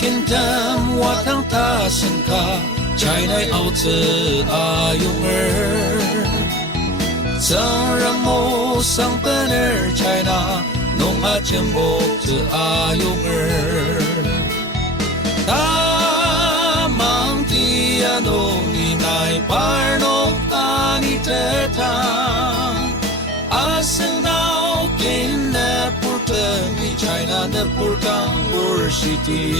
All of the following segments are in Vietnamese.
kingdom wa thang ta sin kha China ao tse ayong Sang ramo sang pener China nong a chembo tse ayong Ta mang ti anong inay parnok ani teta Asenao kinne purta mi China ne purtang urshiti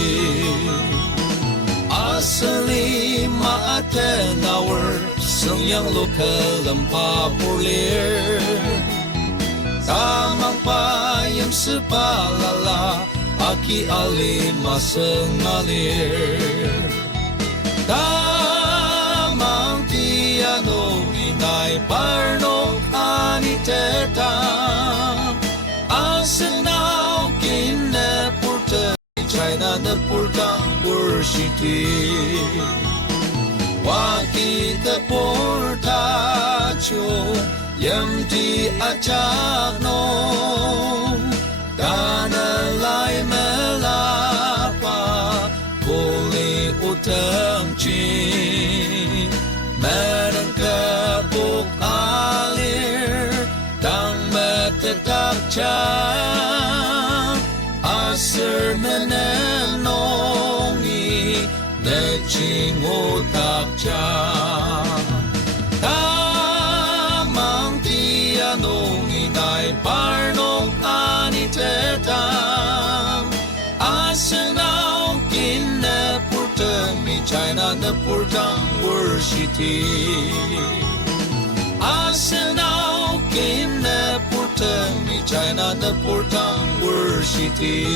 Asali maaten our Sungyang lokal lampa purlir Tamang payam sepalala Aki ali masengalir Tamang tiano inay parnok aniteta Asenao kinne purta China na purtang urshiti Wakita porta cho Yamti achagno Dana lai melapa Kuli utang chin Merang kapuk alir Tang metetak chan Asir menenongi Neching utak chan Tamang tianong inay parnok anitetang Asenao kinne purtang mi China na purtang worshiti Asenao kinne purtang mi China na purtang worshiti